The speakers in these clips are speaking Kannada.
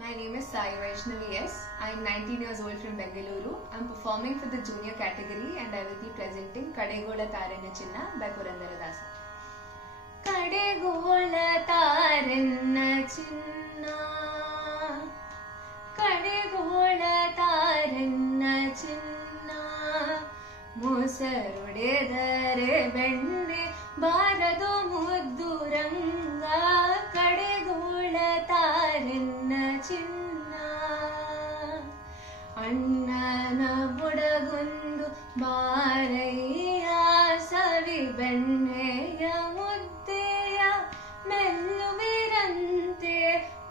My name is Sai Vaishnavi S. I am 19 years old from Bengaluru. I am performing for the junior category and I will be presenting Kadegola Tarenna Chinna by Purandaradasa. Kadegola Tarenna Chinna, Kadegola Tarenna Chinna, Mosarodedare Bende Barado Mudduranga, Kadegola Tarenna Chinna, ಅಣ್ಣನ ಬುಡಗೊಂದು ಬಾರಯ್ಯ ಸವಿ ಬೆಣ್ಣೆಯ ಮುದ್ದೆಯ ಮೆಲ್ಲುವಿರಂತೆ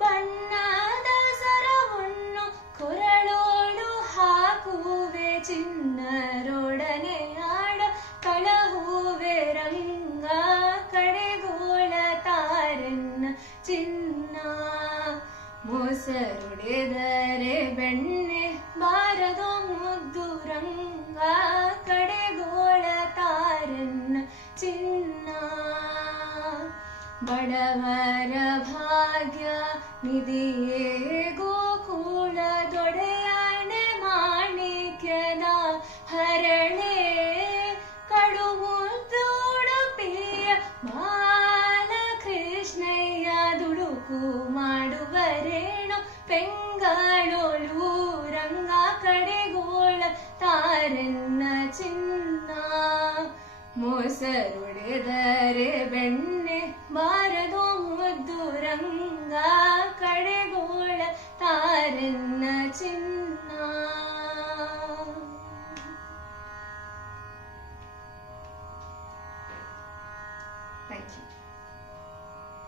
ಬಣ್ಣದ ಸರವನ್ನು ಕೊರಳೋಳು ಹಾಕುವೆ ಚಿನ್ನರೊಡನೆ ಆಡ ಕಳಹುವೆ ರಂಗ ಕಡೆಗೋಳ ತಾರೆನ್ನ ಚಿನ್ನ ಮೊಸರುಡೆದರೆ ಬೆಣ್ಣೆ ಬಾರದು ಮುದ್ದು ರಂಗ ಕಡೆಗೋಳ ತಾರೆನ್ನ ಚಿನ್ನ ಬಡವರ ಭಾಗ್ಯ ನಿಧಿಯೇ ಗೋಕುಳದೊಡೆಯಣೆ ಮಾಣಿಕ್ಯದ ಹರಳೆ ಕಡುಮುದ್ದು ಉಡುಪಿಯ ಬಾಲಕೃಷ್ಣಯ್ಯ ದುಡುಕು ಮಾಡುವರೇಣು ಪೆಂಗಳೋಳು ರಂಗ ಕಡೆಗೋಳ ತಾರೆನ್ನ ಚಿನ್ನ ಮೊಸರುಡೆದರೆ ಬೆಣ್ಣೆ ಬಾರದು